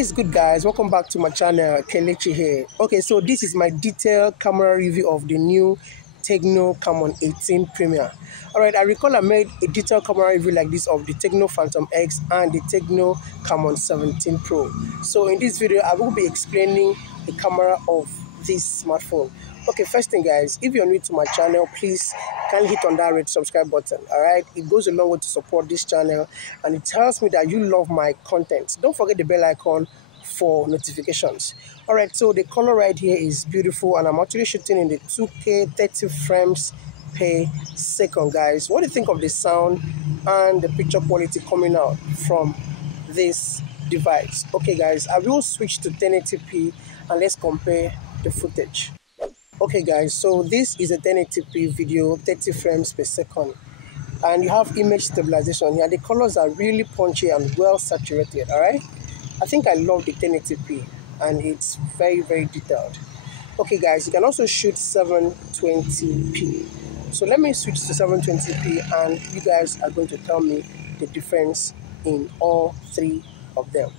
is good, guys? Welcome back to my channel. Kelechi here. Okay, so this is my detailed camera review of the new Tecno Camon 18 Premier. Alright, I recall I made a detailed camera review like this of the Tecno Phantom X and the Tecno Camon 17 Pro. So in this video, I will be explaining the camera of this smartphone. Okay, first thing, guys, if you're new to my channel, please kindly hit on that red subscribe button. All right, it goes a long way to support this channel and it tells me that you love my content. Don't forget the bell icon for notifications. All right, so the color right here is beautiful and I'm actually shooting in the 2K 30 frames per second, guys. What do you think of the sound and the picture quality coming out from this device? Okay, guys, I will switch to 1080p and let's compare the footage. Okay, guys, so this is a 1080p video, 30 frames per second, and you have image stabilization here. The colors are really punchy and well saturated. All right, I think I love the 1080p and it's very detailed. Okay, guys, you can also shoot 720p. So let me switch to 720p and you guys are going to tell me the difference in all three of them.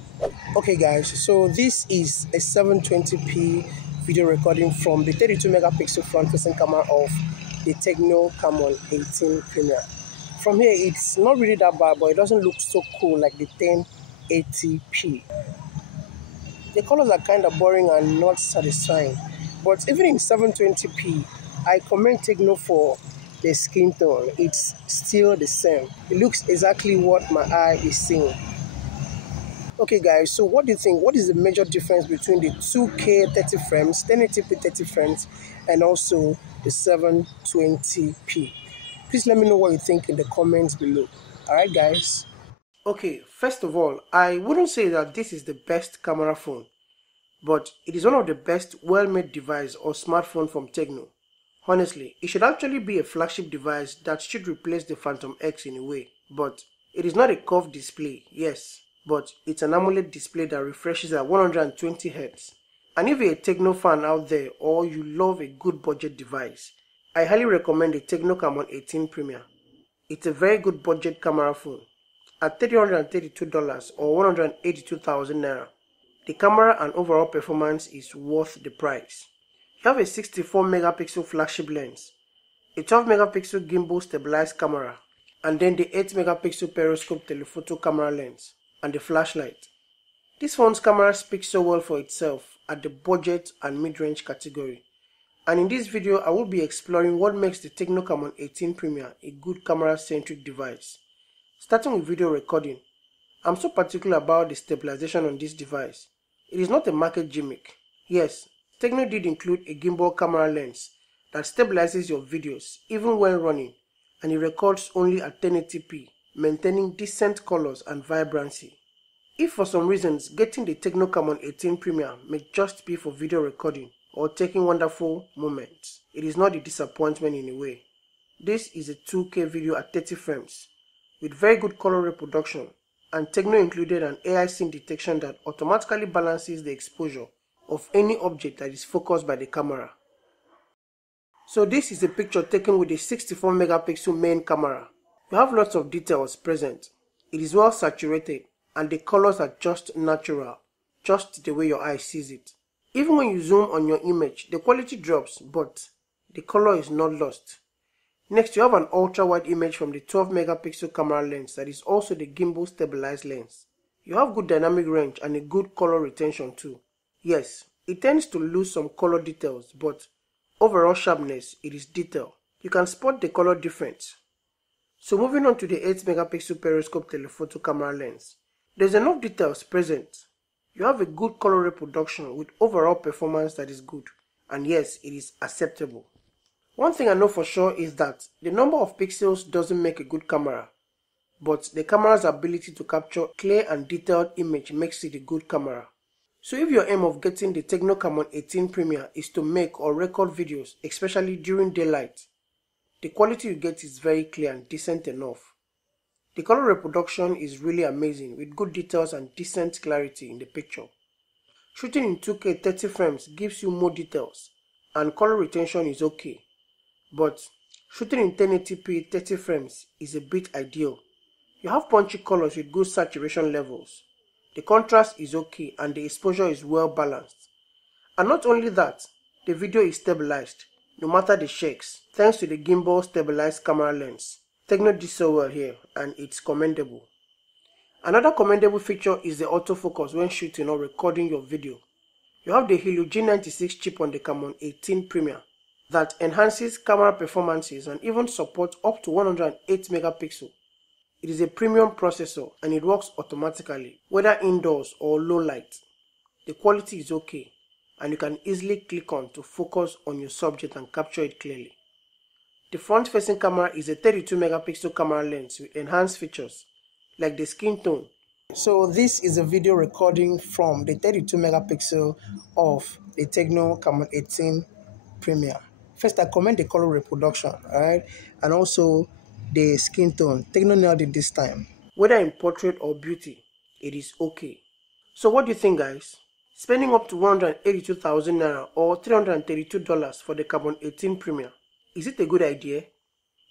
Okay, guys, so this is a 720p video recording from the 32 megapixel front-facing camera of the Tecno Camon 18 Premier. From here, it's not really that bad, but it doesn't look so cool like the 1080p. The colors are kind of boring and not satisfying, but even in 720p, I commend Tecno for the skin tone. It's still the same. It looks exactly what my eye is seeing. Okay, guys, so what do you think? What is the major difference between the 2K 30 frames, 1080p 30 frames, and also the 720p? Please let me know what you think in the comments below. Alright, guys? Okay, first of all, I wouldn't say that this is the best camera phone, but it is one of the best well-made device or smartphone from Tecno. Honestly, it should actually be a flagship device that should replace the Phantom X in a way, but it is not a curved display, yes, but it's an AMOLED display that refreshes at 120 Hz. And if you're a Tecno fan out there or you love a good budget device, I highly recommend the Tecno Camon 18 Premier. It's a very good budget camera phone. At $332 or 182,000 Naira, the camera and overall performance is worth the price. You have a 64 megapixel flagship lens, a 12 megapixel gimbal stabilized camera, and then the 8 megapixel peroscope telephoto camera lens, and the flashlight. This phone's camera speaks so well for itself at the budget and mid-range category. And in this video, I will be exploring what makes the Tecno Camon 18 Premier a good camera-centric device. Starting with video recording, I'm so particular about the stabilization on this device. It is not a market gimmick. Yes, Tecno did include a gimbal camera lens that stabilizes your videos even when running, and it records only at 1080p, maintaining decent colors and vibrancy. If for some reasons getting the Tecno Camon 18 Premier may just be for video recording or taking wonderful moments, it is not a disappointment in a way. This is a 2K video at 30 frames with very good color reproduction, and Tecno included an AI scene detection that automatically balances the exposure of any object that is focused by the camera. So this is a picture taken with a 64 megapixel main camera. You have lots of details present. It is well saturated and the colors are just natural, just the way your eye sees it. Even when you zoom on your image, the quality drops, but the color is not lost. Next, you have an ultra-wide image from the 12 megapixel camera lens that is also the gimbal stabilized lens. You have good dynamic range and a good color retention too. Yes, it tends to lose some color details, but overall sharpness, it is detailed. You can spot the color difference. So moving on to the 8 megapixel periscope telephoto camera lens. There's enough details present. You have a good color reproduction with overall performance that is good. And yes, it is acceptable. One thing I know for sure is that the number of pixels doesn't make a good camera, but the camera's ability to capture clear and detailed image makes it a good camera. So if your aim of getting the Tecno Camon 18 Premier is to make or record videos, especially during daylight, the quality you get is very clear and decent enough. The color reproduction is really amazing with good details and decent clarity in the picture. Shooting in 2K 30 frames gives you more details and color retention is okay. But shooting in 1080p 30 frames is a bit ideal. You have punchy colors with good saturation levels. The contrast is okay and the exposure is well balanced. And not only that, the video is stabilized, no matter the shakes, thanks to the gimbal stabilized camera lens. Tecno did so well here, and it's commendable. Another commendable feature is the autofocus when shooting or recording your video. You have the Helio G96 chip on the Camon 18 Premier that enhances camera performances and even supports up to 108 megapixel. It is a premium processor and it works automatically, whether indoors or low light. The quality is okay, and you can easily click on to focus on your subject and capture it clearly. The front-facing camera is a 32 megapixel camera lens with enhanced features like the skin tone. So this is a video recording from the 32 megapixel of the Tecno Camon 18 Premier. First, I comment the color reproduction, alright, and also the skin tone. Tecno nailed it this time. Whether in portrait or beauty, it is okay. So what do you think, guys? Spending up to 182,000 naira or $332 for the Camon 18 Premier, is it a good idea?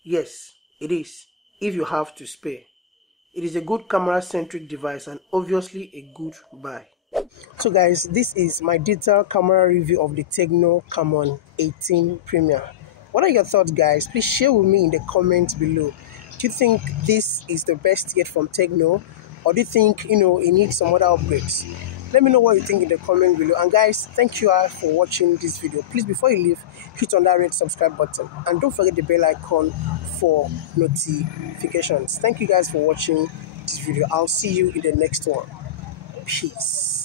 Yes, it is, if you have to spare. It is a good camera-centric device and obviously a good buy. So guys, this is my detailed camera review of the Tecno Camon 18 Premier. What are your thoughts, guys? Please share with me in the comments below. Do you think this is the best yet from Tecno, or do you think it needs some other upgrades? Let me know what you think in the comment below. And guys, thank you all for watching this video. Please, before you leave, hit on that red subscribe button and don't forget the bell icon for notifications. Thank you guys for watching this video. I'll see you in the next one. Peace.